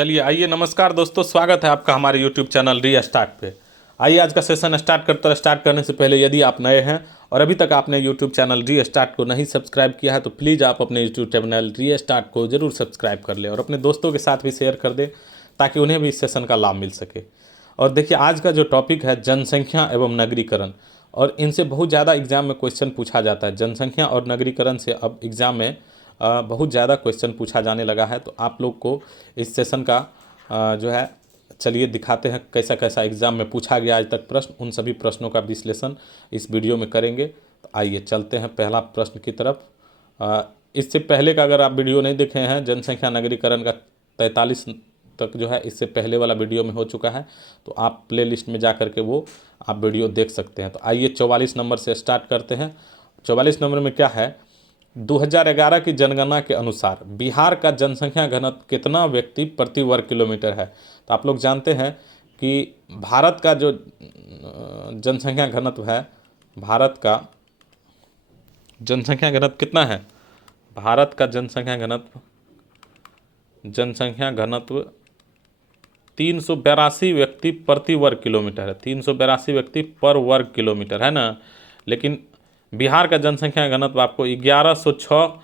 चलिए आइए, नमस्कार दोस्तों, स्वागत है आपका हमारे YouTube चैनल रीस्टार्ट पे। आइए आज का सेशन स्टार्ट करने से पहले यदि आप नए हैं और अभी तक आपने YouTube चैनल रीस्टार्ट को नहीं सब्सक्राइब किया है तो प्लीज़ आप अपने YouTube चैनल रीस्टार्ट को ज़रूर सब्सक्राइब कर लें और अपने दोस्तों के साथ भी शेयर कर दें ताकि उन्हें भी इस सेशन का लाभ मिल सके। और देखिए आज का जो टॉपिक है जनसंख्या एवं नगरीकरण, और इनसे बहुत ज़्यादा एग्जाम में क्वेश्चन पूछा जाता है। जनसंख्या और नगरीकरण से अब एग्ज़ाम में बहुत ज़्यादा क्वेश्चन पूछा जाने लगा है। तो आप लोग को इस सेशन का जो है चलिए दिखाते हैं कैसा कैसा एग्ज़ाम में पूछा गया आज तक प्रश्न, उन सभी प्रश्नों का विश्लेषण इस वीडियो में करेंगे। तो आइए चलते हैं पहला प्रश्न की तरफ। इससे पहले का अगर आप वीडियो नहीं देखे हैं, जनसंख्या नगरीकरण का 43 तक जो है इससे पहले वाला वीडियो में हो चुका है, तो आप प्लेलिस्ट में जा करके वो आप वीडियो देख सकते हैं। तो आइए 44 नंबर से स्टार्ट करते हैं। 44 नंबर में क्या है, 2011 की जनगणना के अनुसार बिहार का जनसंख्या घनत्व कितना व्यक्ति प्रति वर्ग किलोमीटर है। तो आप लोग जानते हैं कि भारत का जो जनसंख्या घनत्व है, भारत का जनसंख्या घनत्व कितना है, भारत का जनसंख्या घनत्व 382 व्यक्ति प्रति वर्ग किलोमीटर है। 382 व्यक्ति पर वर्ग किलोमीटर है ना, लेकिन बिहार का जनसंख्या घनत्व आपको 1106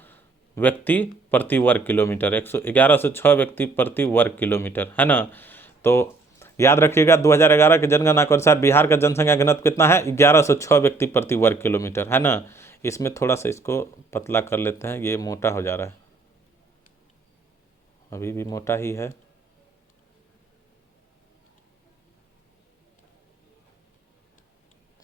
व्यक्ति प्रति वर्ग किलोमीटर, 1106 व्यक्ति प्रति वर्ग किलोमीटर है ना। तो याद रखिएगा 2011 के जनगणना के अनुसार बिहार का जनसंख्या घनत्व कितना है, 1106 व्यक्ति प्रति वर्ग किलोमीटर है ना। इसमें थोड़ा सा इसको पतला कर लेते हैं, ये मोटा हो जा रहा है, अभी भी मोटा ही है।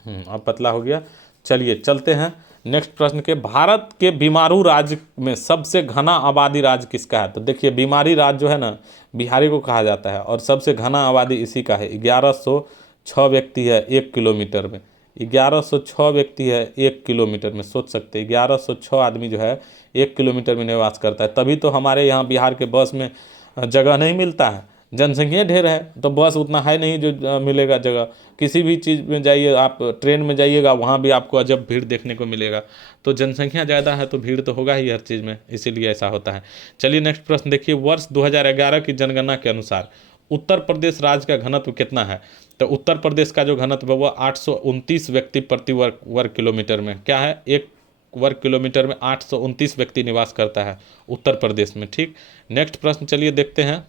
अब पतला हो गया। चलिए चलते हैं नेक्स्ट प्रश्न के। भारत के बीमारू राज्य में सबसे घना आबादी राज्य किसका है। तो देखिए बीमारी राज्य जो है ना, बिहारी को कहा जाता है और सबसे घना आबादी इसी का है। 1106 व्यक्ति है 1 किलोमीटर में, 1106 व्यक्ति है 1 किलोमीटर में। सोच सकते हैं 1106 आदमी जो है 1 किलोमीटर में निवास करता है। तभी तो हमारे यहाँ बिहार के बस में जगह नहीं मिलता है, जनसंख्या ढेर है तो बस उतना है नहीं जो मिलेगा जगह। किसी भी चीज़ में जाइए, आप ट्रेन में जाइएगा वहाँ भी आपको अजब भीड़ देखने को मिलेगा। तो जनसंख्या ज़्यादा है तो भीड़ तो होगा ही हर चीज़ में, इसीलिए ऐसा होता है। चलिए नेक्स्ट प्रश्न देखिए। वर्ष 2011 की जनगणना के अनुसार उत्तर प्रदेश राज्य का घनत्व कितना है। तो उत्तर प्रदेश का जो घनत्व है वो 829 व्यक्ति प्रति वर्ग किलोमीटर में क्या है, 1 वर्ग किलोमीटर में 829 व्यक्ति निवास करता है उत्तर प्रदेश में। ठीक, नेक्स्ट प्रश्न चलिए देखते हैं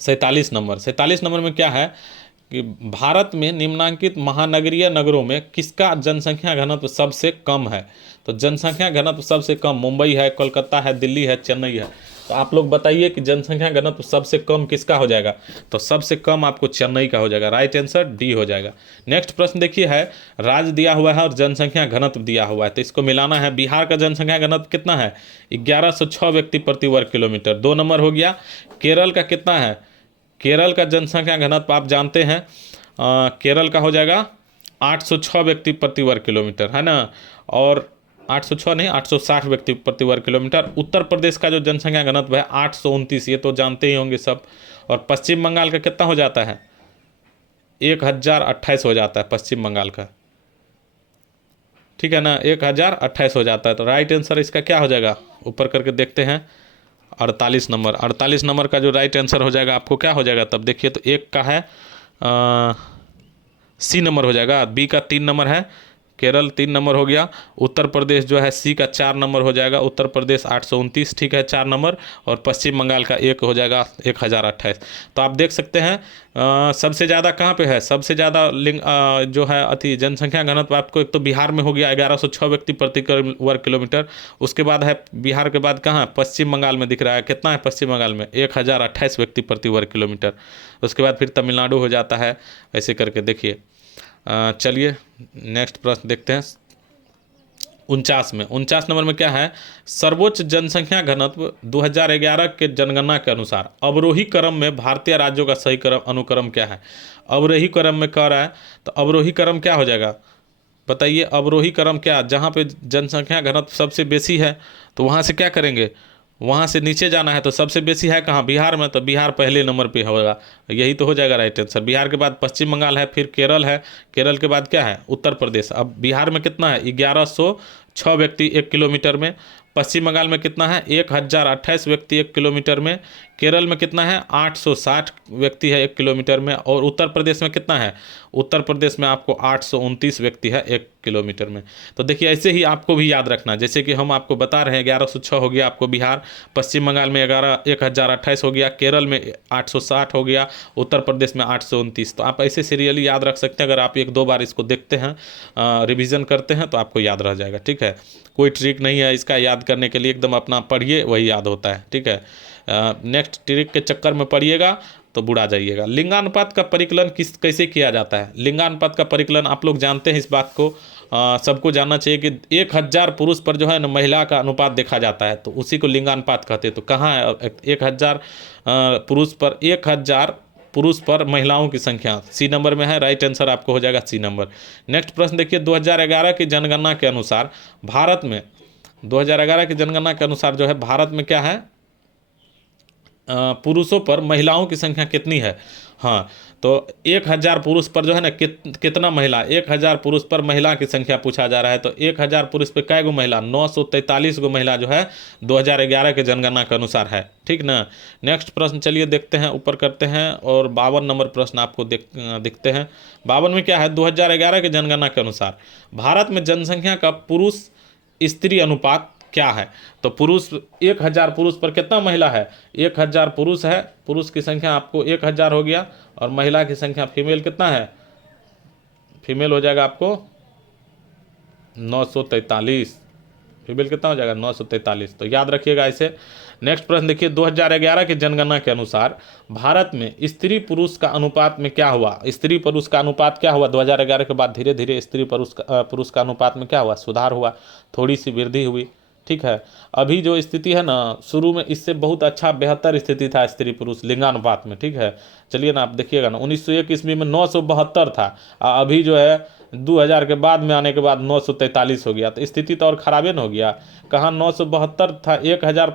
47 नंबर। 47 नंबर में क्या है कि भारत में निम्नांकित महानगरीय नगरों में किसका जनसंख्या घनत्व सबसे कम है। तो जनसंख्या घनत्व सबसे कम मुंबई है, कोलकाता है, दिल्ली है, चेन्नई है। तो आप लोग बताइए कि जनसंख्या घनत्व सबसे कम किसका हो जाएगा। तो सबसे कम आपको चेन्नई का हो जाएगा, राइट आंसर डी हो जाएगा। नेक्स्ट प्रश्न देखिए है, राज्य दिया हुआ है और जनसंख्या घनत्व दिया हुआ है, तो इसको मिलाना है। बिहार का जनसंख्या घनत्व कितना है, 1106 व्यक्ति प्रति वर्ग किलोमीटर, 2 नंबर हो गया। केरल का कितना है, केरल का जनसंख्या घनत्व आप जानते हैं, केरल का हो जाएगा 806 व्यक्ति प्रति वर्ग किलोमीटर है ना, और 806 नहीं 860 व्यक्ति प्रति वर्ग किलोमीटर। उत्तर प्रदेश का जो जनसंख्या घनत्व है 829, ये तो जानते ही होंगे सब। और पश्चिम बंगाल का कितना हो जाता है, 1028 हो जाता है पश्चिम बंगाल का, ठीक है ना, 1028 हो जाता है। तो राइट आंसर इसका क्या हो जाएगा, ऊपर करके देखते हैं 48 नंबर। 48 नंबर का जो राइट आंसर हो जाएगा आपको क्या हो जाएगा तब देखिए, तो एक का है सी नंबर हो जाएगा, बी का 3 नंबर है, केरल 3 नंबर हो गया। उत्तर प्रदेश जो है सी का 4 नंबर हो जाएगा, उत्तर प्रदेश 829 ठीक है 4 नंबर, और पश्चिम बंगाल का 1 हो जाएगा 1028। तो आप देख सकते हैं सबसे ज़्यादा कहाँ पे है, सबसे ज़्यादा लिंग जो है अति जनसंख्या घनत्व आपको एक तो बिहार में हो गया 1106 व्यक्ति प्रति वर्ग किलोमीटर। उसके बाद है बिहार के बाद कहाँ, पश्चिम बंगाल में दिख रहा है, कितना है पश्चिम बंगाल में 1028 व्यक्ति प्रति वर्ग किलोमीटर। उसके बाद फिर तमिलनाडु हो जाता है, ऐसे करके देखिए। चलिए नेक्स्ट प्रश्न देखते हैं 49 में। 49 नंबर में क्या है, सर्वोच्च जनसंख्या घनत्व 2011 के जनगणना के अनुसार अवरोही क्रम में भारतीय राज्यों का सही क्रम अनुक्रम क्या है। अवरोही क्रम में कह रहा है, तो अवरोही क्रम क्या हो जाएगा बताइए। अवरोही क्रम क्या, जहाँ पे जनसंख्या घनत्व सबसे बेसी है तो वहाँ से क्या करेंगे, वहाँ से नीचे जाना है। तो सबसे बेसी है कहाँ, बिहार में, तो बिहार पहले नंबर पे होगा, यही तो हो जाएगा राइट आंसर। बिहार के बाद पश्चिम बंगाल है, फिर केरल है, केरल के बाद क्या है उत्तर प्रदेश। अब बिहार में कितना है 1106 व्यक्ति 1 किलोमीटर में, पश्चिम बंगाल में कितना है 1028 व्यक्ति 1 किलोमीटर में, केरल में कितना है 860 व्यक्ति है 1 किलोमीटर में, और उत्तर प्रदेश में कितना है, उत्तर प्रदेश में आपको 829 व्यक्ति है 1 किलोमीटर में। तो देखिए ऐसे ही आपको भी याद रखना, जैसे कि हम आपको बता रहे हैं 1106 हो गया आपको बिहार, पश्चिम बंगाल में 1028 हो गया, केरल में 860 हो गया, उत्तर प्रदेश में 829। तो आप ऐसे सीरियली याद रख सकते हैं, अगर आप 1-2 बार इसको देखते हैं, रिवीजन करते हैं तो आपको याद रह जाएगा। ठीक है, कोई ट्रिक नहीं है इसका याद करने के लिए, एकदम अपना पढ़िए वही याद होता है। ठीक है, नेक्स्ट ट्रिक के चक्कर में पढ़िएगा तो बुरा जाइएगा। लिंगानुपात का परिकलन कैसे किया जाता है। लिंगानुपात का परिकलन आप लोग जानते हैं, इस बात को सबको जानना चाहिए कि 1000 पुरुष पर जो है ना महिला का अनुपात देखा जाता है, तो उसी को लिंगानुपात कहते हैं। तो कहाँ है 1000 पुरुष पर 1000 पुरुष पर महिलाओं की संख्या, सी नंबर में है, राइट आंसर आपको हो जाएगा सी नंबर। नेक्स्ट प्रश्न देखिए, 2011 की जनगणना के अनुसार भारत में, 2011 की जनगणना के अनुसार जो है भारत में क्या है, पुरुषों पर महिलाओं की संख्या कितनी है। हाँ, तो 1000 पुरुष पर जो है ना कितना महिला, 1000 पुरुष पर महिला की संख्या पूछा जा रहा है। तो 1000 पुरुष पर कै गो महिला, 943 गो महिला जो है 2011 के जनगणना के अनुसार है। ठीक ना। नेक्स्ट प्रश्न चलिए देखते हैं, ऊपर करते हैं, और 52 नंबर प्रश्न आपको दिखते हैं। 52 में क्या है, 2011 के जनगणना के अनुसार भारत में जनसंख्या का पुरुष स्त्री अनुपात क्या है। तो पुरुष 1000 पुरुष पर कितना महिला है, 1000 पुरुष है, पुरुष की संख्या आपको 1000 हो गया, और महिला की संख्या फीमेल कितना है, फीमेल हो जाएगा आपको 943, फीमेल कितना हो जाएगा 943। तो याद रखिएगा ऐसे। नेक्स्ट प्रश्न देखिए, 2011 की जनगणना के अनुसार भारत में स्त्री पुरुष का अनुपात में क्या हुआ, स्त्री पुरुष का अनुपात क्या हुआ। 2011 के बाद धीरे धीरे स्त्री पुरुष का अनुपात में क्या हुआ, सुधार हुआ, थोड़ी सी वृद्धि हुई। ठीक है, अभी जो स्थिति है ना, शुरू में इससे बहुत अच्छा बेहतर स्थिति था स्त्री पुरुष लिंगानुपात में। ठीक है, चलिए ना आप देखिएगा ना, 1901 ईस्वी में 972 था, अभी जो है 2000 के बाद में आने के बाद 943 हो गया। तो स्थिति तो और खराबे न हो गया। कहाँ 972 था, 1000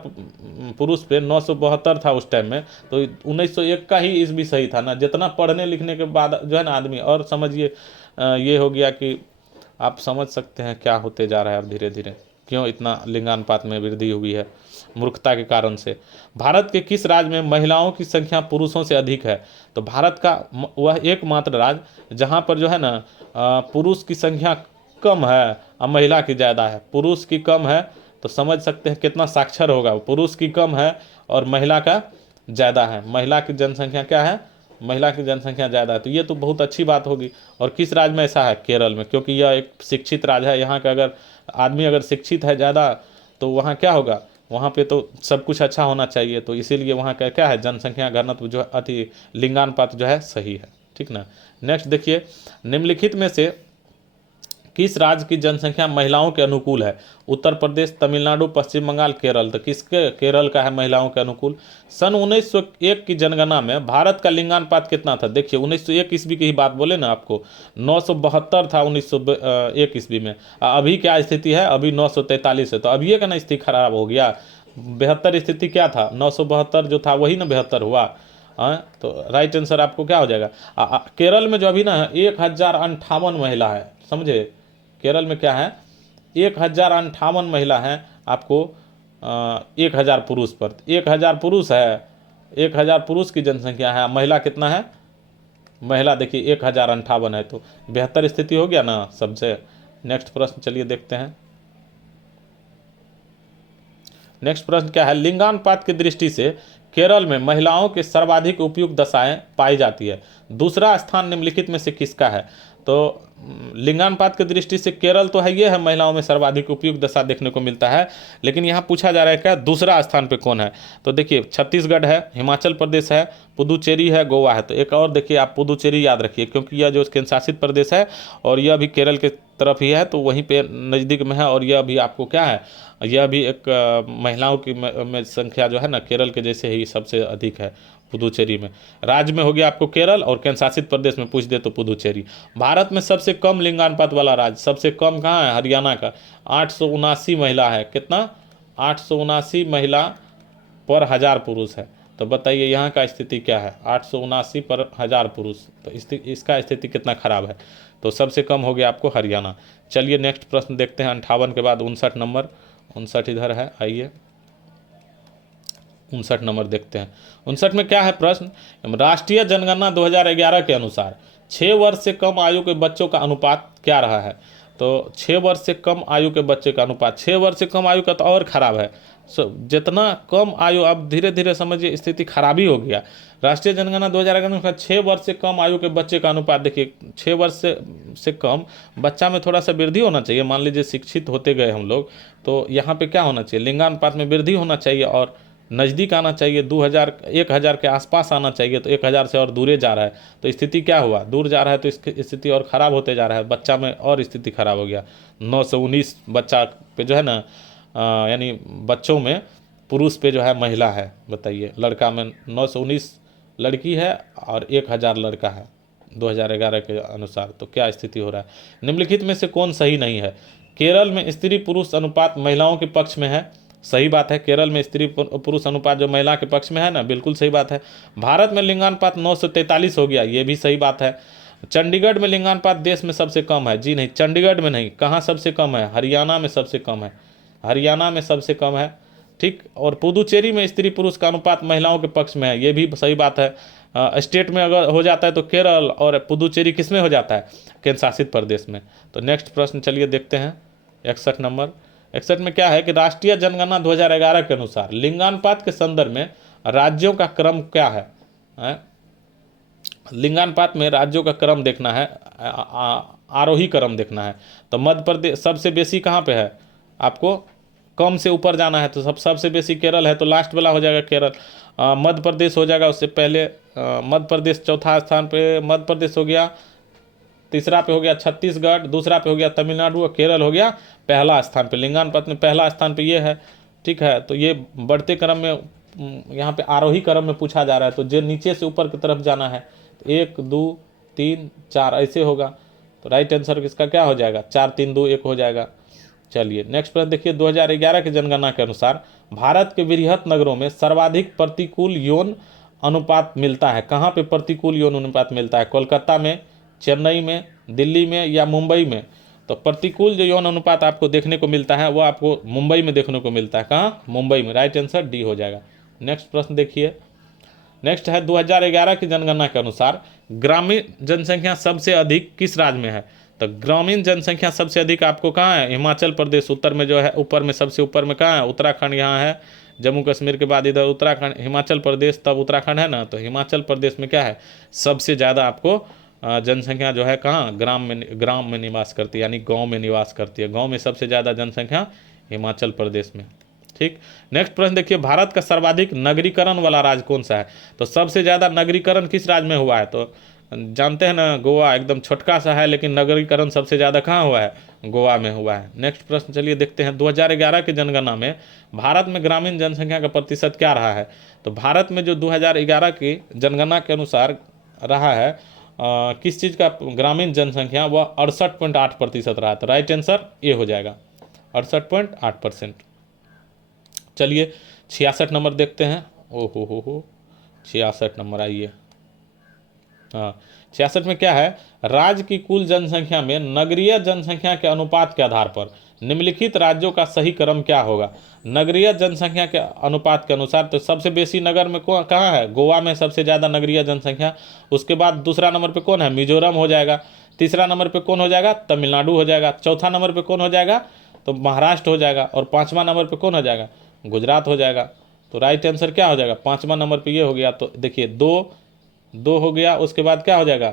पुरुष पे 972 था उस टाइम में, तो 1901 का ही ईस्वी सही था ना। जितना पढ़ने लिखने के बाद जो है ना आदमी, और समझिए ये हो गया कि आप समझ सकते हैं क्या होते जा रहा है अब धीरे धीरे, क्यों इतना लिंगानुपात में वृद्धि हुई है, मूर्खता के कारण से। भारत के किस राज्य में महिलाओं की संख्या पुरुषों से अधिक है। तो भारत का वह एकमात्र राज्य जहां पर जो है ना पुरुष की संख्या कम है और महिला की ज़्यादा है। पुरुष की कम है तो समझ सकते हैं कितना साक्षर होगा, पुरुष की कम है और महिला का ज़्यादा है। महिला की जनसंख्या क्या है, महिला की जनसंख्या ज़्यादा है, तो ये तो बहुत अच्छी बात होगी। और किस राज्य में ऐसा है, केरल में, क्योंकि यह एक शिक्षित राज्य है। यहाँ का अगर आदमी अगर शिक्षित है ज़्यादा, तो वहाँ क्या होगा, वहाँ पे तो सब कुछ अच्छा होना चाहिए। तो इसीलिए वहाँ का क्या है, जनसंख्या घनत्व जो है अति लिंगानुपात जो है सही है। ठीक ना। नेक्स्ट देखिए, निम्नलिखित में से किस राज्य की जनसंख्या महिलाओं के अनुकूल है। उत्तर प्रदेश, तमिलनाडु, पश्चिम बंगाल, केरल। तो किसके, केरल का है महिलाओं के अनुकूल। सन 1901 की जनगणना में भारत का लिंगानुपात कितना था। देखिए 1901 ईस्वी की ही बात बोले ना आपको, 972 था 1901 ईस्वी में। अभी क्या स्थिति है, अभी 943 है। तो अभी का ना स्थिति खराब हो गया। बेहतर स्थिति क्या था, 972 जो था वही ना बेहतर हुआ। तो राइट आंसर आपको क्या हो जाएगा। केरल में जो अभी ना 1058 महिला है, समझे। केरल में क्या है, 1058 महिला है आपको 1000 पुरुष पर। 1000 पुरुष है, 1000 पुरुष की जनसंख्या है, महिला कितना है, महिला देखिए 1058 है। तो बेहतर स्थिति हो गया ना सबसे। नेक्स्ट प्रश्न चलिए देखते हैं। नेक्स्ट प्रश्न क्या है, लिंगानुपात की दृष्टि से केरल में महिलाओं के सर्वाधिक उपयुक्त दशाएं पाई जाती है। दूसरा स्थान निम्नलिखित में से किसका है। तो लिंगानुपात की दृष्टि से केरल तो है, ये है महिलाओं में सर्वाधिक उपयुक्त दशा देखने को मिलता है, लेकिन यहाँ पूछा जा रहा है क्या दूसरा स्थान पे कौन है। तो देखिए छत्तीसगढ़ है, हिमाचल प्रदेश है, पुदुचेरी है, गोवा है। तो एक और देखिए आप पुदुचेरी याद रखिए, क्योंकि यह जो केंद्र शासित प्रदेश है और यह भी केरल के तरफ ही है, तो वहीं पे नज़दीक में है। और यह भी आपको क्या है, यह भी एक महिलाओं की में संख्या जो है ना केरल के जैसे ही सबसे अधिक है पुदुचेरी में। राज्य में हो गया आपको केरल, और केंद्र शासित प्रदेश में पूछ दे तो पुदुचेरी। भारत में सबसे कम लिंगानुपात वाला राज्य सबसे कम कहाँ है, हरियाणा का 879 महिला है। कितना, 879 महिला पर 1000 पुरुष है। तो बताइए यहाँ का स्थिति क्या है, 879 पर 1000 पुरुष। तो इसका स्थिति कितना खराब है। तो सबसे कम हो गया आपको हरियाणा। चलिए नेक्स्ट प्रश्न देखते हैं, 58 के बाद 59 नंबर, 59 इधर है, आइए 59 नंबर देखते हैं। 59 में क्या है प्रश्न, राष्ट्रीय जनगणना 2011 के अनुसार 6 वर्ष से कम आयु के बच्चों का अनुपात क्या रहा है। तो 6 वर्ष से कम आयु के बच्चे का अनुपात, 6 वर्ष से कम आयु का तो और खराब है। जितना कम आयु, अब धीरे धीरे समझिए स्थिति खराब ही हो गया। राष्ट्रीय जनगणना 2011 का 6 वर्ष से कम आयु के बच्चे का अनुपात देखिए, 6 वर्ष से कम बच्चा में थोड़ा सा वृद्धि होना चाहिए। मान लीजिए शिक्षित होते गए हम लोग, तो यहाँ पे क्या होना चाहिए, लिंगानुपात में वृद्धि होना चाहिए और नज़दीक आना चाहिए, 1000 के आसपास आना चाहिए। तो 1000 से और दूरे जा रहा है, तो स्थिति क्या हुआ, दूर जा रहा है तो इसकी स्थिति और ख़राब होते जा रहा है। बच्चा में और स्थिति खराब हो गया। 9 से 19 बच्चा पे जो है ना, यानी बच्चों में पुरुष पे जो है महिला है। बताइए, लड़का में 9 से 19 लड़की है और 1000 लड़का है 2011 के अनुसार। तो क्या स्थिति हो रहा है, निम्नलिखित में से कौन सही नहीं है। केरल में स्त्री पुरुष अनुपात महिलाओं के पक्ष में है, सही बात है। केरल में स्त्री पुरुष अनुपात जो महिला के पक्ष में है ना, बिल्कुल सही बात है। भारत में लिंगानुपात 9 से 43 हो गया, ये भी सही बात है। चंडीगढ़ में लिंगानुपात देश में सबसे कम है, जी नहीं, चंडीगढ़ में नहीं, कहाँ सबसे कम है, हरियाणा में सबसे कम है, हरियाणा में सबसे कम है। ठीक, और पुदुचेरी में स्त्री पुरुष का अनुपात महिलाओं के पक्ष में है, ये भी सही बात है। स्टेट में अगर हो जाता है तो केरल और पुदुचेरी किस में हो जाता है, केंद्र शासित प्रदेश में। तो नेक्स्ट प्रश्न चलिए देखते हैं 61 नंबर। 61 में क्या है कि राष्ट्रीय जनगणना 2011 के अनुसार लिंगानुपात के संदर्भ में राज्यों का क्रम क्या है। लिंगानुपात में राज्यों का क्रम देखना है, आरोही क्रम देखना है। तो मध्य प्रदेश सबसे बेसी कहाँ पे है, आपको कम से ऊपर जाना है, तो सबसे बेसी केरल है, तो लास्ट वाला हो जाएगा केरल। मध्य प्रदेश हो जाएगा उससे पहले, मध्य प्रदेश चौथा स्थान पे मध्य प्रदेश हो गया, तीसरा पे हो गया छत्तीसगढ़, दूसरा पे हो गया तमिलनाडु और केरल हो गया पहला स्थान पे। लिंगानुपात में पहला स्थान पे ये है। ठीक है, तो ये बढ़ते क्रम में, यहाँ पे आरोही क्रम में पूछा जा रहा है, तो जो नीचे से ऊपर की तरफ जाना है, तो 1 2 3 4 ऐसे होगा। तो राइट आंसर किसका क्या हो जाएगा, 4 3 2 1 हो जाएगा। चलिए नेक्स्ट प्रश्न देखिए, 2011 की जनगणना के अनुसार भारत के वृहत नगरों में सर्वाधिक प्रतिकूल यौन अनुपात मिलता है। कहाँ पे प्रतिकूल यौन अनुपात मिलता है, कोलकाता में, चेन्नई में, दिल्ली में या मुंबई में। तो प्रतिकूल जो यौन अनुपात आपको देखने को मिलता है वो आपको मुंबई में देखने को मिलता है। कहाँ, मुंबई में। राइट आंसर डी हो जाएगा। नेक्स्ट प्रश्न देखिए, नेक्स्ट है 2011 की जनगणना के अनुसार ग्रामीण जनसंख्या सबसे अधिक किस राज्य में है। तो ग्रामीण जनसंख्या सबसे अधिक आपको कहाँ है, हिमाचल प्रदेश। उत्तर में जो है, ऊपर में सबसे ऊपर में कहाँ है, उत्तराखंड यहाँ है। जम्मू कश्मीर के बाद इधर उत्तराखंड, हिमाचल प्रदेश, तब उत्तराखंड है ना। तो हिमाचल प्रदेश में क्या है, सबसे ज़्यादा आपको जनसंख्या जो है कहाँ, ग्राम में निवास करती है, यानी गांव में निवास करती है। गांव में सबसे ज़्यादा जनसंख्या हिमाचल प्रदेश में। ठीक, नेक्स्ट प्रश्न देखिए, भारत का सर्वाधिक नगरीकरण वाला राज्य कौन सा है। तो सबसे ज़्यादा नगरीकरण किस राज्य में हुआ है, तो जानते हैं ना, गोवा। एकदम छोटका सा है लेकिन नगरीकरण सबसे ज़्यादा कहाँ हुआ है, गोवा में हुआ है। नेक्स्ट प्रश्न चलिए देखते हैं, 2011 की जनगणना में भारत में ग्रामीण जनसंख्या का प्रतिशत क्या रहा है। तो भारत में जो 2011 की जनगणना के अनुसार रहा है, किस चीज़ का ग्रामीण जनसंख्या, वह 68.8% रहा। तो राइट आंसर ए हो जाएगा, 68.8%। चलिए 66 नंबर देखते हैं। हो 66 नंबर, आइए। हाँ, 66 में क्या है, राज्य की कुल जनसंख्या में नगरीय जनसंख्या के अनुपात के आधार पर निम्नलिखित राज्यों का सही क्रम क्या होगा। नगरीय जनसंख्या के अनुपात के अनुसार तो सबसे बेसी नगर में कहाँ है, गोवा में सबसे ज़्यादा नगरीय जनसंख्या। उसके बाद दूसरा नंबर पे कौन है, मिजोरम हो जाएगा। तीसरा नंबर पे कौन हो जाएगा, तमिलनाडु हो जाएगा। चौथा नंबर पे कौन हो जाएगा, तो महाराष्ट्र हो जाएगा। और पाँचवा नंबर पर कौन हो जाएगा, गुजरात हो जाएगा। तो राइट आंसर क्या हो जाएगा, पाँचवा नंबर पर ये हो गया। तो देखिए दो हो गया। उसके बाद क्या हो जाएगा,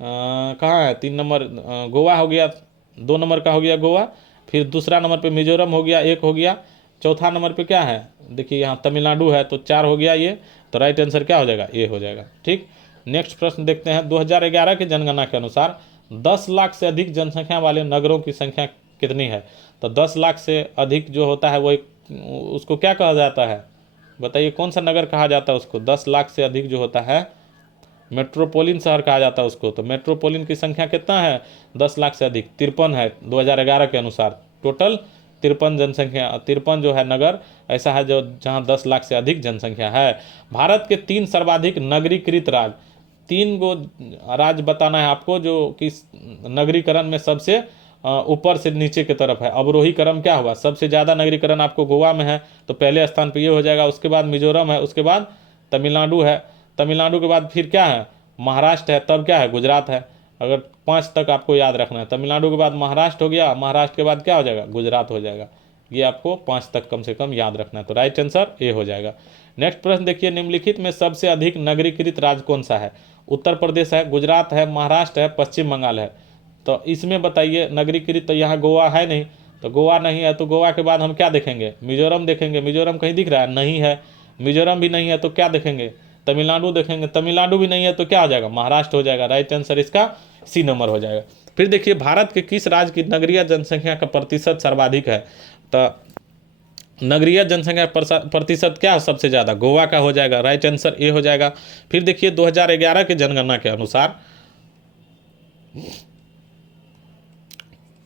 कहाँ है, 3 नंबर गोवा हो गया, 2 नंबर का हो गया गोवा। फिर दूसरा नंबर पे मिजोरम हो गया, 1 हो गया। चौथा नंबर पे क्या है, देखिए यहाँ तमिलनाडु है, तो 4 हो गया ये। तो राइट आंसर क्या हो जाएगा, ए हो जाएगा। ठीक, नेक्स्ट प्रश्न देखते हैं, 2011 की जनगणना के अनुसार 10 लाख से अधिक जनसंख्या वाले नगरों की संख्या कितनी है। तो 10 लाख से अधिक जो होता है वो उसको क्या कहा जाता है, बताइए कौन सा नगर कहा जाता है उसको। 10 लाख से अधिक जो होता है मेट्रोपोलिन शहर कहा जाता है उसको। तो मेट्रोपोलिन की संख्या कितना है, 10 लाख से अधिक 53 है 2011 के अनुसार। टोटल 53 जनसंख्या, 53 जो है नगर ऐसा है जो जहां 10 लाख से अधिक जनसंख्या है। भारत के 3 सर्वाधिक नगरीकृत राज्य, 3 गो राज्य बताना है आपको जो कि नगरीकरण में सबसे ऊपर से नीचे की तरफ है। अवरोही क्रम क्या हुआ, सबसे ज़्यादा नगरीकरण आपको गोवा में है, तो पहले स्थान पर ये हो जाएगा। उसके बाद मिजोरम है, उसके बाद तमिलनाडु है, तमिलनाडु के बाद फिर क्या है, महाराष्ट्र है, तब क्या है, गुजरात है। अगर 5 तक आपको याद रखना है, तमिलनाडु के बाद महाराष्ट्र हो गया, महाराष्ट्र के बाद क्या हो जाएगा, गुजरात हो जाएगा। ये आपको 5 तक कम से कम याद रखना है, तो राइट आंसर ए हो जाएगा। नेक्स्ट प्रश्न देखिए, निम्नलिखित में सबसे अधिक नगरीकृत राज्य कौन सा है। उत्तर प्रदेश है, गुजरात है, महाराष्ट्र है, पश्चिम बंगाल है। तो इसमें बताइए नगरीकृत, तो यहाँ गोवा है नहीं, तो गोवा नहीं है, तो गोवा के बाद हम क्या देखेंगे, मिजोरम देखेंगे। मिजोरम कहीं दिख रहा है, नहीं है। मिजोरम भी नहीं है तो क्या देखेंगे, तमिलनाडु देखेंगे। तमिलनाडु भी नहीं है तो क्या हो जाएगा, महाराष्ट्र हो जाएगा। राइट आंसर इसका सी नंबर हो जाएगा। फिर देखिए, भारत के किस राज्य की नगरीय जनसंख्या का प्रतिशत सर्वाधिक है। तो नगरीय जनसंख्या प्रतिशत क्या है सबसे ज़्यादा, गोवा का हो जाएगा। राइट आंसर ए हो जाएगा। फिर देखिए 2011 के जनगणना के अनुसार,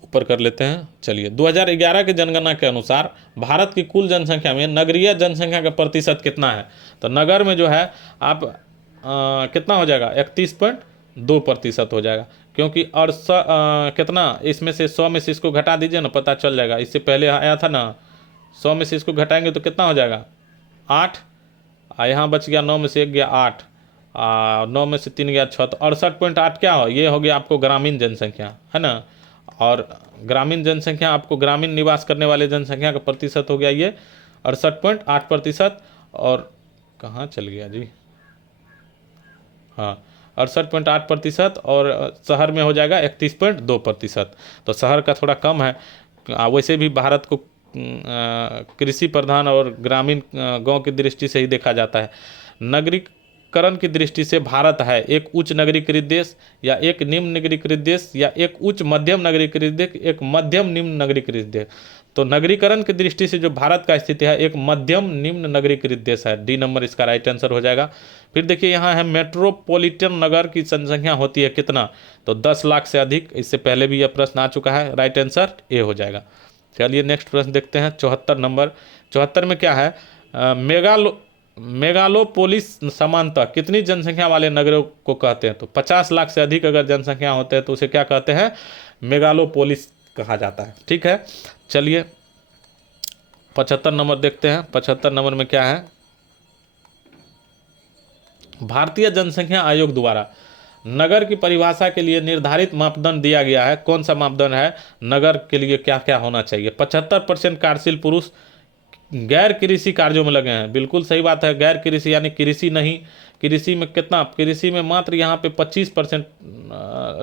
ऊपर कर लेते हैं, चलिए 2011 के जनगणना के अनुसार भारत की कुल जनसंख्या में नगरीय जनसंख्या का प्रतिशत कितना है। तो नगर में जो है आप कितना हो जाएगा, 31.2% हो जाएगा। क्योंकि और कितना इसमें से 100 में से इसको घटा दीजिए ना, पता चल जाएगा। इससे पहले आया था ना, 100 में से इसको घटाएंगे तो कितना हो जाएगा, 8। यहाँ बच गया 9 में से 1 गया 8, 9 में से 3 गया 6, तो 68.8 क्या हो, ये हो गया आपको ग्रामीण जनसंख्या, है ना। और ग्रामीण जनसंख्या आपको, ग्रामीण निवास करने वाले जनसंख्या का प्रतिशत हो गया ये 68.8%। और कहाँ चल गया जी, हाँ 68.8%। और शहर में हो जाएगा 31.2%। तो शहर का थोड़ा कम है। वैसे भी भारत को कृषि प्रधान और ग्रामीण गांव की दृष्टि से ही देखा जाता है। नगरीकरण की दृष्टि से भारत है एक उच्च नगरीकृत देश, या एक निम्न नगरीकृत देश, या एक उच्च मध्यम नगरीकृत देश, एक मध्यम निम्न नगरीकृत देश। तो नगरीकरण की दृष्टि से जो भारत का स्थिति है, एक मध्यम निम्न नगरीकृत देश है। डी नंबर इसका राइट आंसर हो जाएगा। फिर देखिए यहाँ है, मेट्रोपॉलिटन नगर की जनसंख्या होती है कितना, तो 10 लाख से अधिक। इससे पहले भी यह प्रश्न आ चुका है। राइट आंसर ए हो जाएगा। चलिए नेक्स्ट प्रश्न देखते हैं, 74 नंबर। 74 में क्या है, मेगालोपोलिस सामान्यतः कितनी जनसंख्या वाले नगरों को कहते हैं। तो 50 लाख से अधिक अगर जनसंख्या होते हैं तो उसे क्या कहते हैं, मेगालोपोलिस कहा जाता है। ठीक है, चलिए 75 नंबर देखते हैं। 75 नंबर में क्या है, भारतीय जनसंख्या आयोग द्वारा नगर की परिभाषा के लिए निर्धारित मापदंड दिया गया है। कौन सा मापदंड है, नगर के लिए क्या क्या होना चाहिए। 75% कार्यशील पुरुष गैर कृषि कार्यों में लगे हैं। बिल्कुल सही बात है, गैर कृषि यानी कृषि नहीं। कृषि में कितना, कृषि में मात्र यहाँ पे 25%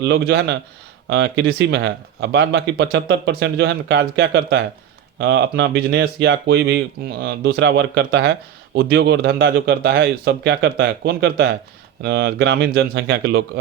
लोग जो है ना कृषि में है। अब बाद बाकी 75% जो है ना कार्य क्या करता है, अपना बिजनेस या कोई भी दूसरा वर्क करता है, उद्योग और धंधा जो करता है, सब क्या करता है, कौन करता है, ग्रामीण जनसंख्या के लोग,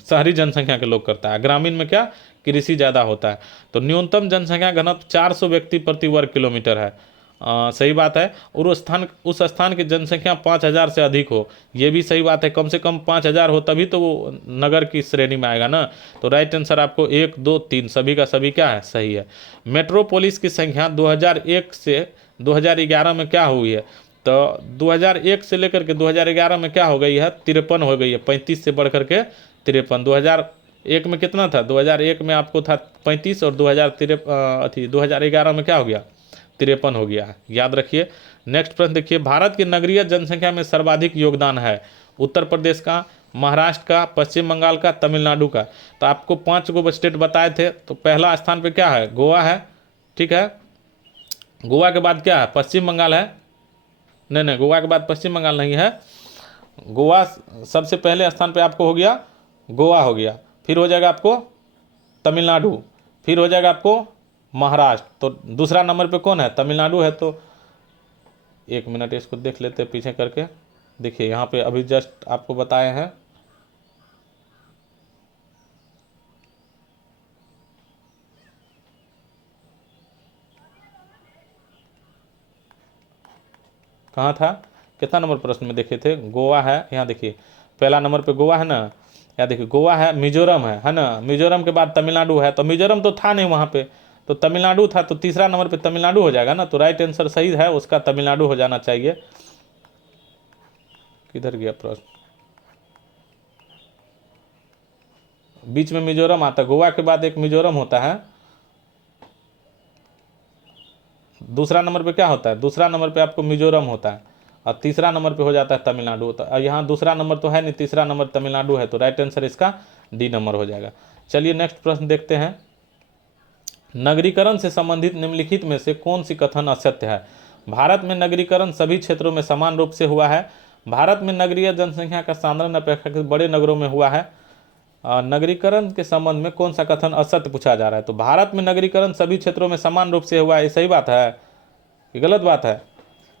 शहरी जनसंख्या के लोग करता है। ग्रामीण में क्या, कृषि ज़्यादा होता है। तो न्यूनतम जनसंख्या घनत्व 400 व्यक्ति प्रति वर्ग किलोमीटर है। सही बात है। और उस स्थान की जनसंख्या 5000 से अधिक हो, ये भी सही बात है। कम से कम 5000 हो तभी तो वो नगर की श्रेणी में आएगा ना। तो राइट आंसर आपको 1, 2, 3 सभी का सभी क्या है, सही है। मेट्रोपोलिस की संख्या 2001 से 2011 में क्या हुई है, तो 2001 से लेकर के 2011 में क्या हो गई है, 53 हो गई है। 35 से बढ़ करके 53। 2001 में कितना था, 2001 में आपको था 35, और 2011 में क्या हो गया, 53 हो गया है। याद रखिए। नेक्स्ट प्रश्न देखिए, भारत की नगरीय जनसंख्या में सर्वाधिक योगदान है उत्तर प्रदेश का, महाराष्ट्र का, पश्चिम बंगाल का, तमिलनाडु का। तो आपको 5 गो स्टेट बताए थे, तो पहला स्थान पे क्या है, गोवा है। ठीक है, गोवा के बाद क्या है, पश्चिम बंगाल है। नहीं, गोवा के बाद पश्चिम बंगाल नहीं है। गोवा सबसे पहले स्थान पे आपको हो गया, गोवा हो गया। फिर हो जाएगा आपको तमिलनाडु, फिर हो जाएगा आपको महाराष्ट्र। तो दूसरा नंबर पे कौन है, तमिलनाडु है। तो 1 मिनट इसको देख लेते हैं पीछे करके। देखिए यहाँ पे अभी जस्ट आपको बताए हैं, कहाँ था, कितना नंबर प्रश्न में देखे थे, गोवा है। यहाँ देखिए पहला नंबर पे गोवा है ना, यहाँ देखिए गोवा है, मिजोरम है ना। मिजोरम के बाद तमिलनाडु है, तो मिजोरम तो था नहीं वहाँ पे, तो तमिलनाडु था। तो तीसरा नंबर पे तमिलनाडु हो जाएगा ना। तो राइट आंसर सही है उसका, तमिलनाडु हो जाना चाहिए। किधर गया प्रश्न, बीच में मिजोरम आता है, गोवा के बाद एक मिजोरम होता है। दूसरा नंबर पे क्या होता है, दूसरा नंबर पे आपको मिजोरम होता है, और तीसरा नंबर पे हो जाता है तमिलनाडु। तो यहाँ दूसरा नंबर तो है नहीं, तीसरा नंबर तमिलनाडु है, तो राइट आंसर इसका डी नंबर हो जाएगा। चलिए नेक्स्ट प्रश्न देखते हैं। नगरीकरण से संबंधित निम्नलिखित में से कौन सी कथन असत्य है। भारत में नगरीकरण सभी क्षेत्रों में समान रूप से हुआ है। भारत में नगरीय जनसंख्या का सांद्रण अपेक्षाकृत बड़े नगरों में हुआ है। नगरीकरण के संबंध में कौन सा कथन असत्य पूछा जा रहा है। तो भारत में नगरीकरण सभी क्षेत्रों में समान रूप से हुआ है, ये सही बात है कि गलत बात है।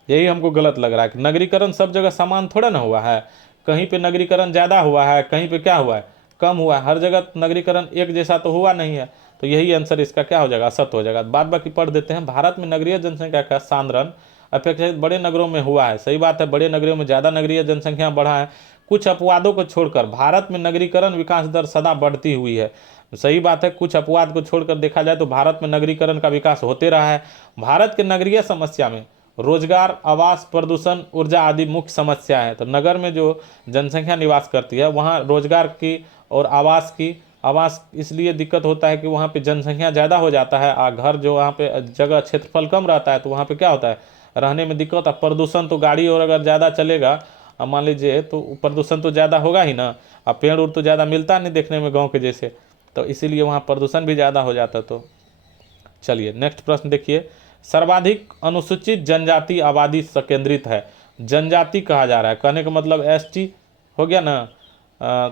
यही हमको गलत लग रहा है कि नगरीकरण सब जगह समान थोड़ा ना हुआ है, कहीं पे नगरीकरण ज़्यादा हुआ है, कहीं पे क्या हुआ है, कम हुआ है, हर जगह नगरीकरण एक जैसा तो हुआ नहीं है। तो यही आंसर इसका क्या हो जाएगा, असत्य हो जाएगा। बाद बाकी पढ़ देते हैं। भारत में नगरीय जनसंख्या का सांद्रण अपेक्षाकृत बड़े नगरों में हुआ है, सही बात है, बड़े नगरों में ज़्यादा नगरीय जनसंख्या बढ़ा है। कुछ अपवादों को छोड़कर भारत में नगरीकरण विकास दर सदा बढ़ती हुई है, सही बात है। कुछ अपवाद को छोड़कर देखा जाए तो भारत में नगरीकरण का विकास होते रहा है। भारत के नगरीय समस्या में रोजगार, आवास, प्रदूषण, ऊर्जा आदि मुख्य समस्या है। तो नगर में जो जनसंख्या निवास करती है वहाँ रोजगार की और आवास इसलिए दिक्कत होता है कि वहाँ पे जनसंख्या ज़्यादा हो जाता है, और घर जो वहाँ पे जगह क्षेत्रफल कम रहता है तो वहाँ पे क्या होता है, रहने में दिक्कत है। प्रदूषण तो गाड़ी और अगर ज़्यादा चलेगा, अब मान लीजिए, तो प्रदूषण तो ज़्यादा होगा ही ना। अब पेड़ उड़ तो ज़्यादा मिलता नहीं देखने में गाँव के जैसे, तो इसीलिए वहाँ प्रदूषण भी ज़्यादा हो जाता। तो चलिए नेक्स्ट प्रश्न देखिए। सर्वाधिक अनुसूचित जनजाति आबादी संकेंद्रित है। जनजाति कहा जा रहा है, कहने का मतलब एसटी हो गया ना।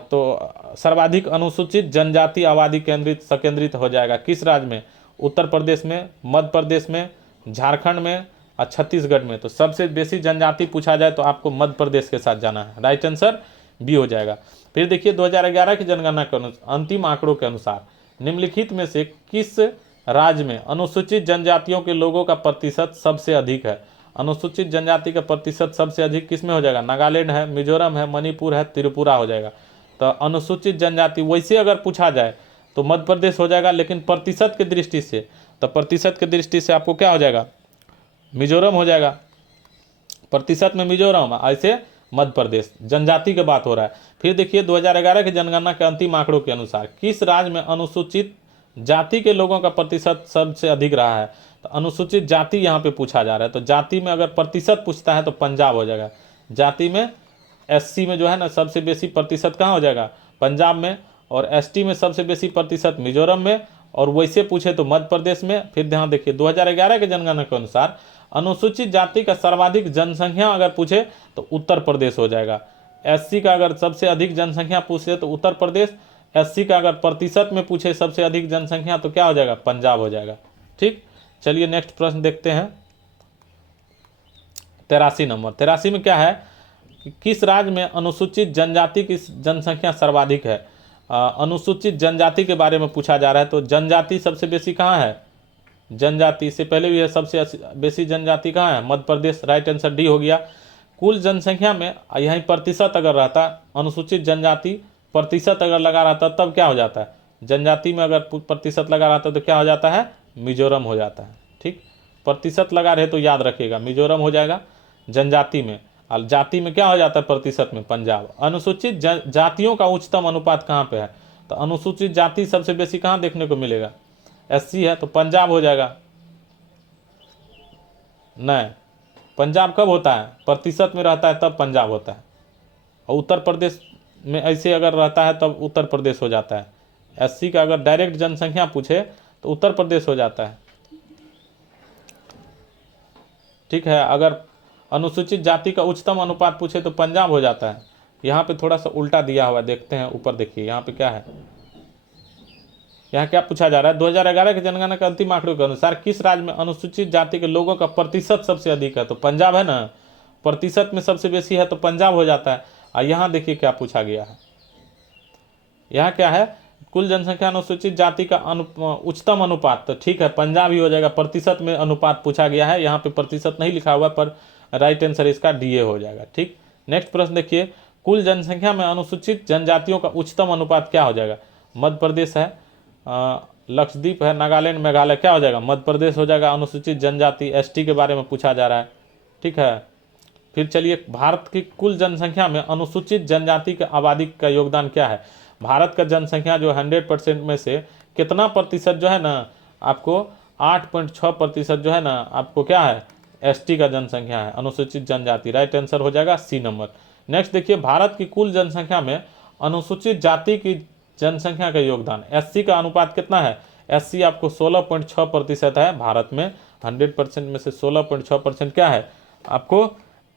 तो सर्वाधिक अनुसूचित जनजाति आबादी संकेंद्रित हो जाएगा किस राज्य में, उत्तर प्रदेश में, मध्य प्रदेश में, झारखंड में और छत्तीसगढ़ में। तो सबसे बेसी जनजाति पूछा जाए तो आपको मध्य प्रदेश के साथ जाना है, राइट आंसर बी हो जाएगा। फिर देखिए 2011 की जनगणना के अंतिम आंकड़ों के अनुसार निम्नलिखित में से किस राज्य में अनुसूचित जनजातियों के लोगों का प्रतिशत सबसे अधिक है। अनुसूचित जनजाति का प्रतिशत सबसे अधिक किस में हो जाएगा, नागालैंड है, मिजोरम है, मणिपुर है, त्रिपुरा हो जाएगा। तो अनुसूचित जनजाति वैसे अगर पूछा जाए तो मध्य प्रदेश हो जाएगा, लेकिन प्रतिशत की दृष्टि से, तो प्रतिशत की दृष्टि से आपको क्या हो जाएगा, मिजोरम हो जाएगा। प्रतिशत में मिजोरम, ऐसे मध्य प्रदेश। जनजाति की बात हो रहा है। फिर देखिए 2011 की जनगणना के अंतिम आंकड़ों के अनुसार किस राज्य में अनुसूचित जाति के लोगों का प्रतिशत सबसे अधिक रहा है। तो अनुसूचित जाति यहाँ पे पूछा जा रहा है, तो जाति में अगर प्रतिशत पूछता है तो पंजाब हो जाएगा। जाति में एससी में जो है ना सबसे बेसी प्रतिशत कहाँ हो जाएगा, पंजाब में, और एसटी में सबसे बेसी प्रतिशत मिजोरम में, और वैसे पूछे तो मध्य प्रदेश में। फिर ध्यान देखिए 2011 के जनगणना के अनुसार अनुसूचित जाति का सर्वाधिक जनसंख्या अगर पूछे तो उत्तर प्रदेश हो जाएगा। एससी का अगर सबसे अधिक जनसंख्या पूछे तो उत्तर प्रदेश, एससी का अगर प्रतिशत में पूछे सबसे अधिक जनसंख्या तो क्या हो जाएगा, पंजाब हो जाएगा। ठीक, चलिए नेक्स्ट प्रश्न देखते हैं। 83 नंबर। 83 में क्या है कि किस राज्य में अनुसूचित जनजाति की जनसंख्या सर्वाधिक है। अनुसूचित जनजाति के बारे में पूछा जा रहा है। तो जनजाति सबसे बेसी कहाँ है, जनजाति से पहले भी है, सबसे बेसी जनजाति कहाँ है, Madhya Pradesh, right answer D हो गया। कुल जनसंख्या में यहीं प्रतिशत अगर रहता, अनुसूचित जनजाति प्रतिशत अगर लगा रहता तब क्या हो जाता है, जनजाति में अगर प्रतिशत लगा रहता तो क्या हो जाता है, मिजोरम हो जाता है। ठीक, प्रतिशत लगा रहे तो याद रखिएगा मिजोरम हो जाएगा जनजाति में, और जाति में क्या हो जाता है प्रतिशत में, पंजाब। अनुसूचित जातियों का उच्चतम अनुपात कहाँ पे है। तो अनुसूचित जाति सबसे बेसी कहाँ देखने को मिलेगा, एससी है, तो पंजाब हो जाएगा। नहीं, पंजाब कब होता है, प्रतिशत में रहता है तब पंजाब होता है, और उत्तर प्रदेश में ऐसे अगर रहता है तब उत्तर प्रदेश हो जाता है। एससी का अगर डायरेक्ट जनसंख्या पूछे तो उत्तर प्रदेश हो जाता है। ठीक है, अगर अनुसूचित जाति का उच्चतम अनुपात पूछे तो पंजाब हो जाता है। यहाँ पे थोड़ा सा उल्टा दिया हुआ है, देखते हैं ऊपर देखिए यहाँ पे क्या है। यहाँ क्या पूछा जा रहा है, 2011 के जनगणना के अंतिम आंकड़ों के अनुसार किस राज्य में अनुसूचित जाति के लोगों का प्रतिशत सबसे अधिक है। तो पंजाब है ना, प्रतिशत में सबसे बेसी है तो पंजाब हो जाता है। और यहाँ देखिए क्या पूछा गया है, यहाँ क्या है, कुल जनसंख्या अनुसूचित जाति का उच्चतम अनुपात। तो ठीक है, पंजाब ही हो जाएगा, प्रतिशत में अनुपात पूछा गया है, यहाँ पे प्रतिशत नहीं लिखा हुआ, पर राइट आंसर इसका डीए हो जाएगा। ठीक, नेक्स्ट प्रश्न देखिए। कुल जनसंख्या में अनुसूचित जनजातियों का उच्चतम अनुपात क्या हो जाएगा, मध्य प्रदेश है, लक्षद्वीप है, नागालैंड, मेघालय, क्या हो जाएगा, मध्य प्रदेश हो जाएगा। अनुसूचित जनजाति एसटी के बारे में पूछा जा रहा है। ठीक है, फिर चलिए भारत की कुल जनसंख्या में अनुसूचित जनजाति की आबादी का योगदान क्या है। भारत का जनसंख्या जो 100% में से कितना प्रतिशत जो है ना आपको 8.6% जो है ना आपको क्या है, एसटी का जनसंख्या है, अनुसूचित जनजाति। राइट आंसर हो जाएगा सी नंबर। नेक्स्ट देखिए, भारत की कुल जनसंख्या में अनुसूचित जाति की जनसंख्या का योगदान, एससी का अनुपात कितना है? एससी आपको 16.6% है भारत में। 100% में से 16.6% क्या है आपको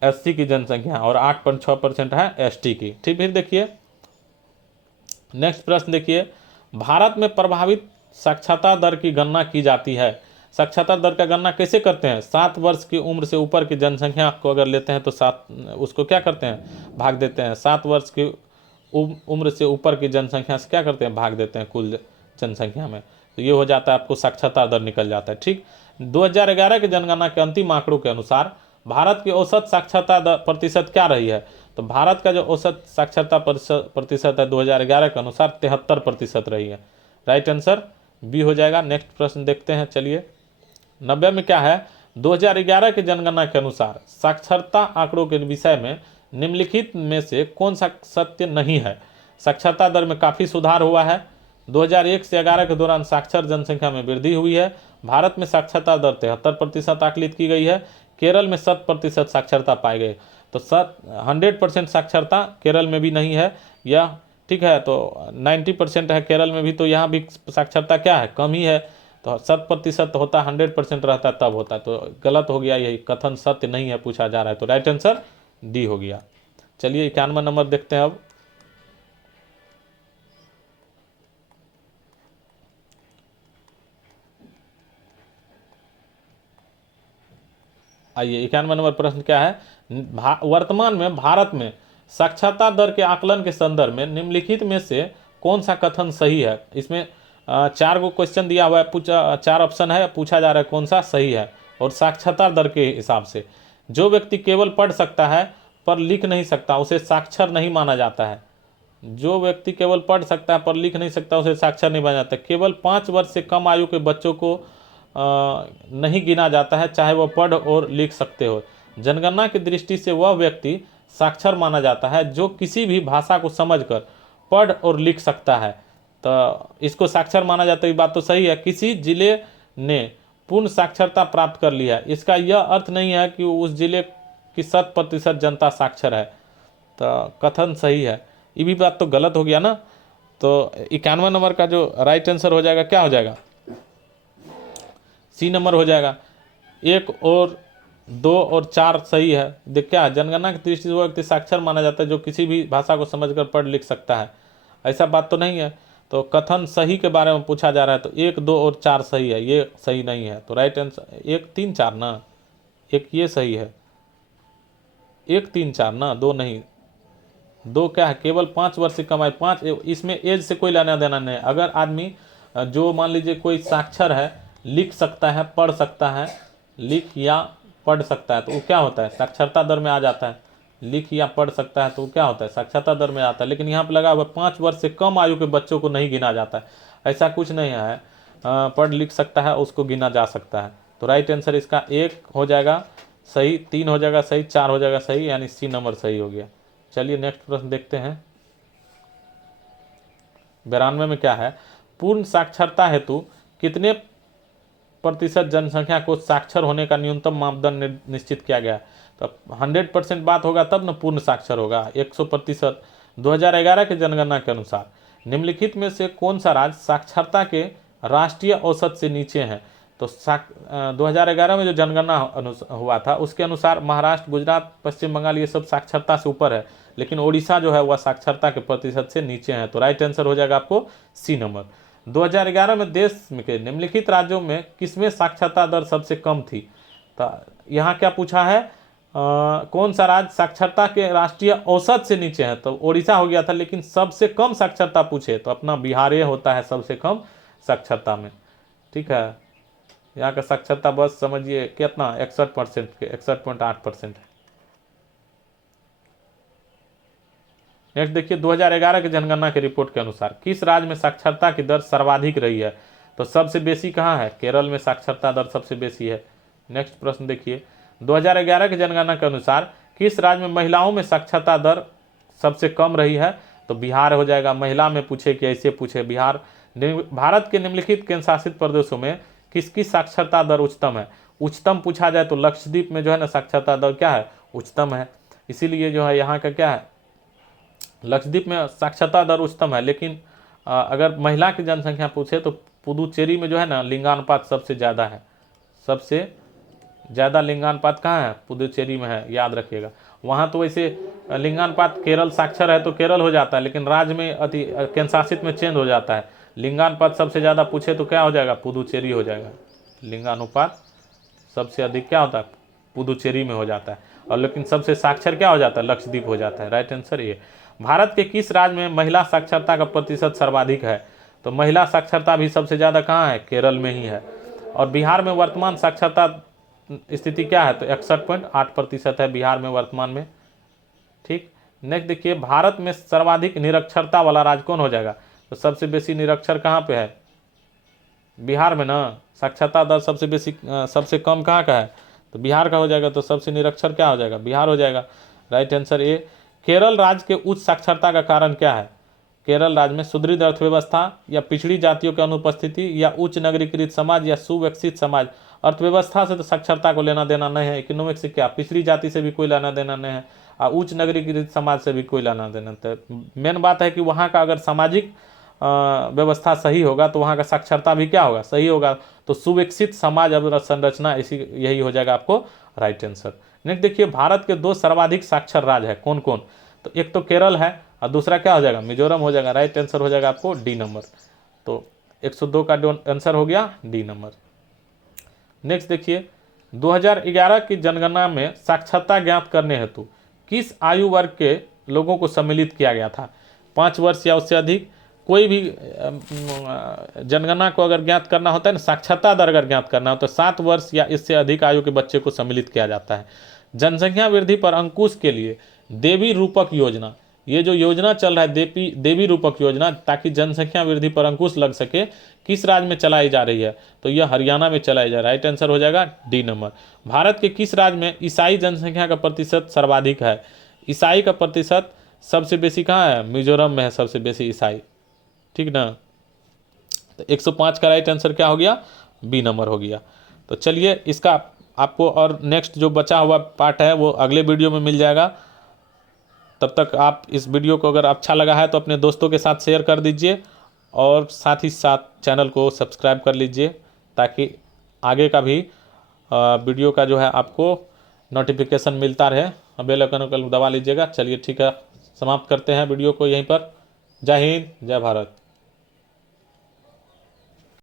एससी की जनसंख्या, और 8.6% है एसटी की। ठीक, फिर देखिए नेक्स्ट प्रश्न देखिए, भारत में प्रभावित साक्षरता दर की गणना की जाती है। साक्षरता दर का गणना कैसे करते हैं? 7 वर्ष की उम्र से ऊपर की जनसंख्या को अगर लेते हैं तो उसको क्या करते हैं, भाग देते हैं। 7 वर्ष की उम्र से ऊपर की जनसंख्या से क्या करते हैं, भाग देते हैं कुल जनसंख्या में, तो ये हो जाता है आपको साक्षरता दर निकल जाता है। ठीक, 2011 की जनगणना के अंतिम आंकड़ों के अनुसार भारत की औसत साक्षरता दर प्रतिशत क्या रही है? तो भारत का जो औसत साक्षरता प्रतिशत है 2011 के अनुसार 73% रही है। राइट आंसर बी हो जाएगा। नेक्स्ट प्रश्न देखते हैं, चलिए 90 में क्या है, 2011 की जनगणना के अनुसार साक्षरता आंकड़ों के विषय में निम्नलिखित में से कौन सा सत्य नहीं है? साक्षरता दर में काफ़ी सुधार हुआ है, 2001 से 11 के दौरान साक्षर जनसंख्या में वृद्धि हुई है, भारत में साक्षरता दर 73% आकलित की गई है, केरल में 100% साक्षरता पाई गई। तो 100% साक्षरता केरल में भी नहीं है, यह ठीक है, तो 90% है केरल में भी, तो यहाँ भी साक्षरता क्या है, कम ही है। तो 100% होता, 100% रहता तब होता, तो गलत हो गया, यही कथन सत्य नहीं है पूछा जा रहा है, तो राइट आंसर डी हो गया। चलिए 91 नंबर देखते हैं अब। आइए 91 नंबर प्रश्न क्या है, वर्तमान में भारत में साक्षरता दर के आकलन के संदर्भ में निम्नलिखित में से कौन सा कथन सही है? इसमें 4 गो क्वेश्चन दिया हुआ है, 4 ऑप्शन है, पूछा जा रहा है कौन सा सही है। और साक्षरता दर के हिसाब से जो व्यक्ति केवल पढ़ सकता है पर लिख नहीं सकता उसे साक्षर नहीं माना जाता है। जो व्यक्ति केवल पढ़ सकता है पर लिख नहीं सकता उसे साक्षर नहीं माना जाता। केवल 5 वर्ष से कम आयु के बच्चों को नहीं गिना जाता है, चाहे वह पढ़ और लिख सकते हो। जनगणना की दृष्टि से वह व्यक्ति साक्षर माना जाता है जो किसी भी भाषा को समझकर पढ़ और लिख सकता है, तो इसको साक्षर माना जाता है। ये बात तो सही है। किसी जिले ने पूर्ण साक्षरता प्राप्त कर लिया है, इसका यह अर्थ नहीं है कि उस जिले की 100% जनता साक्षर है, तो कथन सही है। ये भी बात तो गलत हो गया ना। तो 91 नंबर का जो राइट आंसर हो जाएगा क्या हो जाएगा, सी नंबर हो जाएगा। 1 और 2 और 4 सही है। देख क्या, जनगणना की दृष्टि से वो व्यक्ति साक्षर माना जाता है जो किसी भी भाषा को समझकर पढ़ लिख सकता है, ऐसा बात तो नहीं है। तो कथन सही के बारे में पूछा जा रहा है, तो 1, 2 और 4 सही है, ये सही नहीं है। तो राइट आंसर 1, 3, 4 ना, एक ये सही है, 1, 3, 4 ना, 2 नहीं। 2 क्या है, केवल 5 वर्ष से कम आयु, 5 इसमें एज से कोई लेना देना नहीं। अगर आदमी जो मान लीजिए कोई साक्षर है, लिख सकता है, पढ़ सकता है, लिख या पढ़ सकता है, तो वो क्या होता है, साक्षरता दर में आ जाता है। लिख या पढ़ सकता है तो वो क्या होता है, साक्षरता दर में आता है। लेकिन यहाँ पे लगा हुआ 5 वर्ष से कम आयु के बच्चों को नहीं गिना जाता है, ऐसा कुछ नहीं है। पढ़ लिख सकता है उसको गिना जा सकता है। तो राइट आंसर इसका 1 हो जाएगा सही, 3 हो जाएगा सही, 4 हो जाएगा सही, यानी सी नंबर सही हो गया। चलिए नेक्स्ट प्रश्न देखते हैं। 92 में क्या है, पूर्ण साक्षरता हेतु कितने प्रतिशत जनसंख्या को साक्षर होने का न्यूनतम मापदंड निश्चित किया गया है? तो 100% बात होगा तब न पूर्ण साक्षर होगा, 100%। 2011 की जनगणना के अनुसार निम्नलिखित में से कौन सा राज्य साक्षरता के राष्ट्रीय औसत से नीचे है? तो 2011 में जो जनगणना हुआ था उसके अनुसार महाराष्ट्र, गुजरात, पश्चिम बंगाल ये सब साक्षरता से ऊपर है, लेकिन ओडिशा जो है वह साक्षरता के प्रतिशत से नीचे है। तो राइट आंसर हो जाएगा आपको सी नंबर। 2011 में देश के निम्नलिखित राज्यों में किसमें साक्षरता दर सबसे कम थी? तो यहाँ क्या पूछा है, कौन सा राज्य साक्षरता के राष्ट्रीय औसत से नीचे है? तो ओडिशा हो गया था, लेकिन सबसे कम साक्षरता पूछे तो अपना बिहार होता है सबसे कम साक्षरता में। ठीक है, यहाँ का साक्षरता बस समझिए कितना, 61%, 61.8% है। नेक्स्ट देखिए, 2011 की जनगणना की रिपोर्ट के अनुसार किस राज्य में साक्षरता की दर सर्वाधिक रही है? तो सबसे बेसी कहाँ है, केरल में साक्षरता दर सबसे बेसी है। नेक्स्ट प्रश्न देखिए, 2011 की जनगणना के अनुसार किस राज्य में महिलाओं में साक्षरता दर सबसे कम रही है? तो बिहार हो जाएगा। महिला में पूछे कि ऐसे पूछे बिहार। भारत के निम्नलिखित केंद्र शासित प्रदेशों में किसकी साक्षरता दर उच्चतम है? उच्चतम पूछा जाए तो लक्षद्वीप में जो है ना साक्षरता दर क्या है? उच्चतम है। इसीलिए जो है यहाँ का क्या है, लक्षद्वीप में साक्षरता दर उच्चतम है। लेकिन अगर महिला की जनसंख्या पूछे तो पुदुचेरी में जो है ना लिंगानुपात सबसे ज़्यादा है। सबसे ज़्यादा लिंगानुपात कहाँ है? पुदुचेरी में है, याद रखिएगा। वहाँ तो वैसे लिंगानुपात केरल साक्षर है तो केरल हो जाता है, लेकिन राज्य में अति केंद्र शासित में चेंज हो जाता है। लिंगानुपात सबसे ज़्यादा पूछे तो क्या हो जाएगा? पुदुचेरी हो जाएगा। लिंगानुपात सबसे अधिक क्या होता है? पुदुचेरी में हो जाता है। और लेकिन सबसे साक्षर क्या हो जाता है? लक्षद्वीप हो जाता है। राइट आंसर ये। भारत के किस राज्य में महिला साक्षरता का प्रतिशत सर्वाधिक है? तो महिला साक्षरता भी सबसे ज़्यादा कहाँ है? केरल में ही है। और बिहार में वर्तमान साक्षरता स्थिति क्या है? तो 61.8% है बिहार में वर्तमान में। ठीक। नेक्स्ट देखिए, भारत में सर्वाधिक निरक्षरता वाला राज्य कौन हो जाएगा? तो सबसे बेसी निरक्षर कहाँ पे है? बिहार में ना। साक्षरता दर सबसे बेसी सबसे कम कहाँ का है? तो बिहार का हो जाएगा। तो सबसे निरक्षर क्या हो जाएगा? बिहार हो जाएगा। Right answer A. केरल राज्य के उच्च साक्षरता का कारण क्या है? केरल राज्य में सुदृढ़ अर्थव्यवस्था या पिछड़ी जातियों की अनुपस्थिति या उच्च नगरीकृत समाज या सुविकसित समाज। अर्थव्यवस्था से तो साक्षरता को लेना देना नहीं है। इकोनॉमिक से क्या? पिछड़ी जाति से भी कोई लेना देना नहीं है और उच्च नगरीकृत समाज से भी कोई लेना देना। तो मेन बात है कि वहाँ का अगर सामाजिक व्यवस्था सही होगा तो वहाँ का साक्षरता भी क्या होगा? सही होगा। तो सुविकसित समाज अब संरचना इसी यही हो जाएगा आपको राइट आंसर। नेक्स्ट देखिए, भारत के 2 सर्वाधिक साक्षर राज्य है कौन कौन? तो एक तो केरल है और दूसरा क्या हो जाएगा? मिजोरम हो जाएगा। राइट आंसर हो जाएगा आपको डी नंबर। तो 102 का आंसर हो गया डी नंबर। नेक्स्ट देखिए, 2011 की जनगणना में साक्षरता ज्ञात करने हेतु किस आयु वर्ग के लोगों को सम्मिलित किया गया था? 5 वर्ष या उससे अधिक। कोई भी जनगणना को अगर ज्ञात करना होता है ना, साक्षरता दर अगर ज्ञात करना हो तो 7 वर्ष या इससे अधिक आयु के बच्चे को सम्मिलित किया जाता है। जनसंख्या वृद्धि पर अंकुश के लिए देवी रूपक योजना, ये जो योजना चल रहा है देवी रूपक योजना, ताकि जनसंख्या वृद्धि पर अंकुश लग सके, किस राज्य में चलाई जा रही है? तो यह हरियाणा में चलाई जा रहा है। राइट आंसर हो जाएगा डी नंबर। भारत के किस राज्य में ईसाई जनसंख्या का प्रतिशत सर्वाधिक है? ईसाई का प्रतिशत सबसे बेसी कहाँ है? मिजोरम में है सबसे बेसी ईसाई। ठीक ना। तो 105 का राइट आंसर क्या हो गया? बी नंबर हो गया। तो चलिए, इसका आपको और नेक्स्ट जो बचा हुआ पार्ट है वो अगले वीडियो में मिल जाएगा। तब तक आप इस वीडियो को अगर अच्छा लगा है तो अपने दोस्तों के साथ शेयर कर दीजिए और साथ ही साथ चैनल को सब्सक्राइब कर लीजिए, ताकि आगे का भी वीडियो का जो है आपको नोटिफिकेशन मिलता रहे। बेल आइकन को दबा लीजिएगा। चलिए ठीक है, समाप्त करते हैं वीडियो को यहीं पर। जय हिंद, जय भारत।